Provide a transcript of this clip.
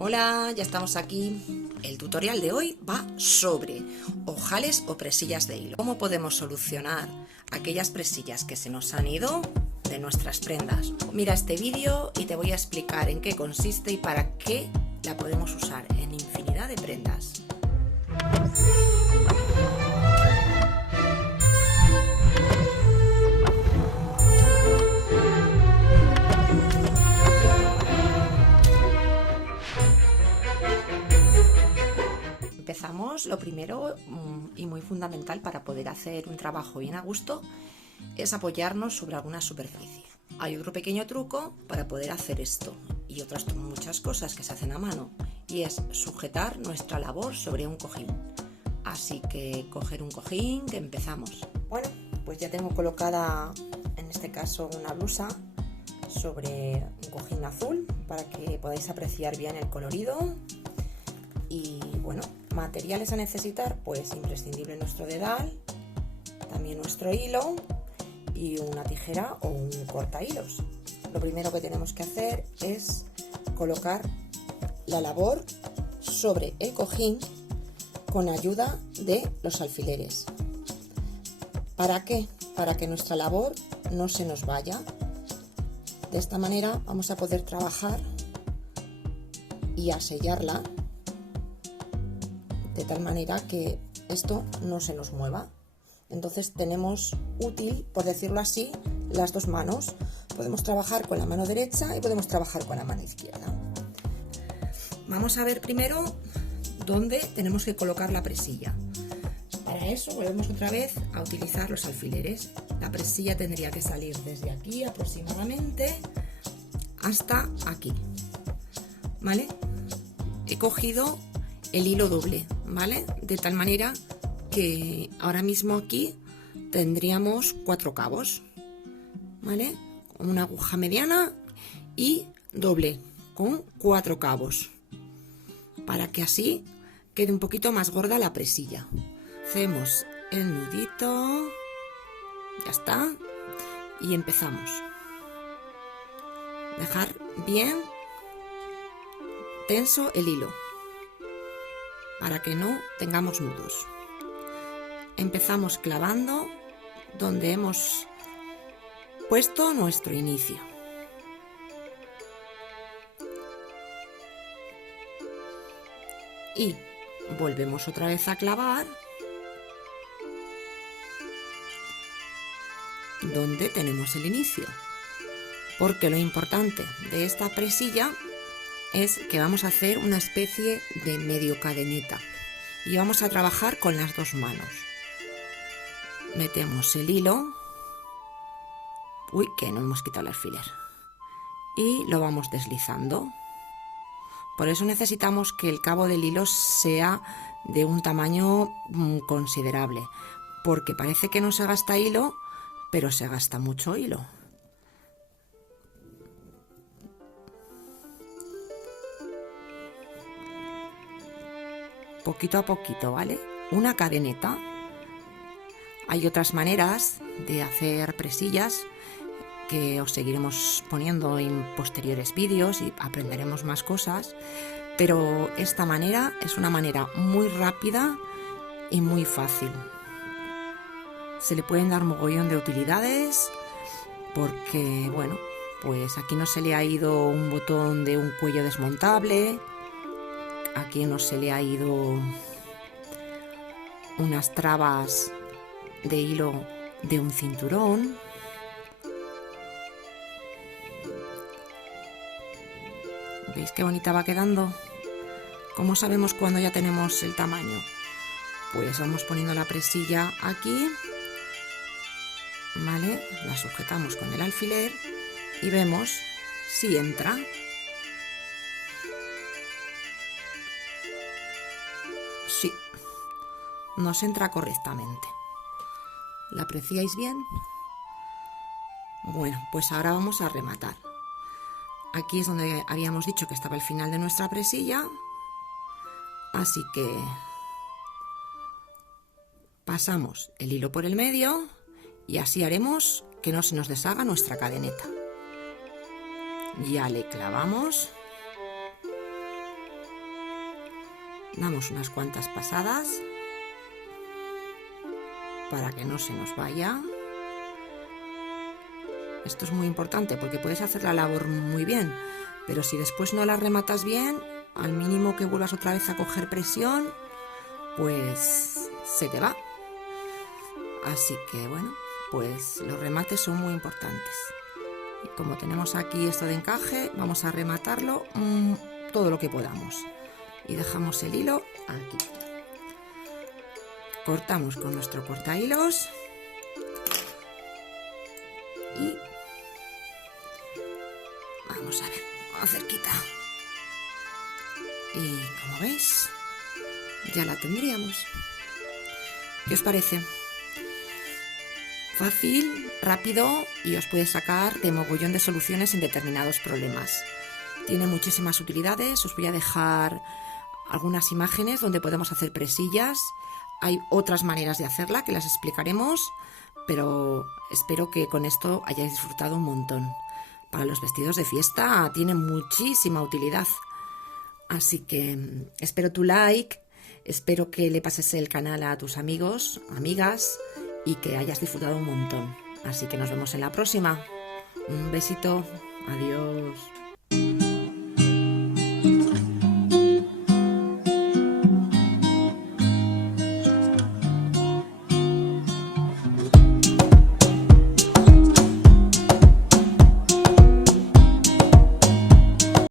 Hola, ya estamos aquí. El tutorial de hoy va sobre ojales o presillas de hilo. ¿Cómo podemos solucionar aquellas presillas que se nos han ido de nuestras prendas? Mira este vídeo y te voy a explicar en qué consiste y para qué la podemos usar en infinidad de prendas. Empezamos, lo primero y muy fundamental para poder hacer un trabajo bien a gusto es apoyarnos sobre alguna superficie. Hay otro pequeño truco para poder hacer esto y otras muchas cosas que se hacen a mano, y es sujetar nuestra labor sobre un cojín. Así que coger un cojín, que empezamos. Bueno, pues ya tengo colocada en este caso una blusa sobre un cojín azul para que podáis apreciar bien el colorido. Y bueno, materiales a necesitar, pues imprescindible nuestro dedal, también nuestro hilo y una tijera o un corta hilos. Lo primero que tenemos que hacer es colocar la labor sobre el cojín con ayuda de los alfileres. ¿Para qué? Para que nuestra labor no se nos vaya. De esta manera vamos a poder trabajar y a sellarla de tal manera que esto no se nos mueva. Entonces tenemos útil, por decirlo así, las dos manos. Podemos trabajar con la mano derecha y podemos trabajar con la mano izquierda. Vamos a ver primero dónde tenemos que colocar la presilla. Para eso volvemos otra vez a utilizar los alfileres. La presilla tendría que salir desde aquí aproximadamente hasta aquí, ¿vale? He cogido el hilo doble, ¿vale? De tal manera que ahora mismo aquí tendríamos 4 cabos, ¿vale? Una aguja mediana y doble con 4 cabos, para que así quede un poquito más gorda la presilla. Hacemos el nudito, ya está, y empezamos. Dejar bien tenso el hilo para que no tengamos nudos. Empezamos clavando donde hemos puesto nuestro inicio. Y volvemos otra vez a clavar donde tenemos el inicio. Porque lo importante de esta presilla es que vamos a hacer una especie de medio cadeneta y vamos a trabajar con las dos manos. Metemos el hilo, que no hemos quitado el alfiler, y lo vamos deslizando. Por eso necesitamos que el cabo del hilo sea de un tamaño considerable, porque parece que no se gasta hilo, pero se gasta mucho hilo. Poquito a poquito, ¿vale? Una cadeneta. Hay otras maneras de hacer presillas que os seguiremos poniendo en posteriores vídeos y aprenderemos más cosas, pero esta manera es una manera muy rápida y muy fácil. Se le pueden dar mogollón de utilidades porque, bueno, pues aquí no se le ha ido un botón de un cuello desmontable. Aquí no se le ha ido unas trabas de hilo de un cinturón. ¿Veis qué bonita va quedando? ¿Cómo sabemos cuando ya tenemos el tamaño? Pues vamos poniendo la presilla aquí, ¿vale? La sujetamos con el alfiler y vemos si entra. Sí, nos entra correctamente. ¿La apreciáis bien? Bueno, pues ahora vamos a rematar. Aquí es donde habíamos dicho que estaba el final de nuestra presilla, así que pasamos el hilo por el medio y así haremos que no se nos deshaga nuestra cadeneta. Ya le clavamos Damos unas cuantas pasadas para que no se nos vaya. Esto es muy importante porque puedes hacer la labor muy bien, pero si después no la rematas bien, al mínimo que vuelvas otra vez a coger presión, pues se te va. Así que bueno, pues los remates son muy importantes. Y como tenemos aquí esto de encaje, vamos a rematarlo todo lo que podamos. Y dejamos el hilo aquí. Cortamos con nuestro cortahilos y vamos a ver, más cerquita. Y como veis, ya la tendríamos. ¿Qué os parece? Fácil, rápido y os puede sacar de mogollón de soluciones en determinados problemas. Tiene muchísimas utilidades, os voy a dejar algunas imágenes donde podemos hacer presillas. Hay otras maneras de hacerla que las explicaremos, pero espero que con esto hayáis disfrutado un montón. Para los vestidos de fiesta tiene muchísima utilidad. Así que espero tu like, espero que le pases el canal a tus amigos, amigas y que hayas disfrutado un montón. Así que nos vemos en la próxima. Un besito, adiós.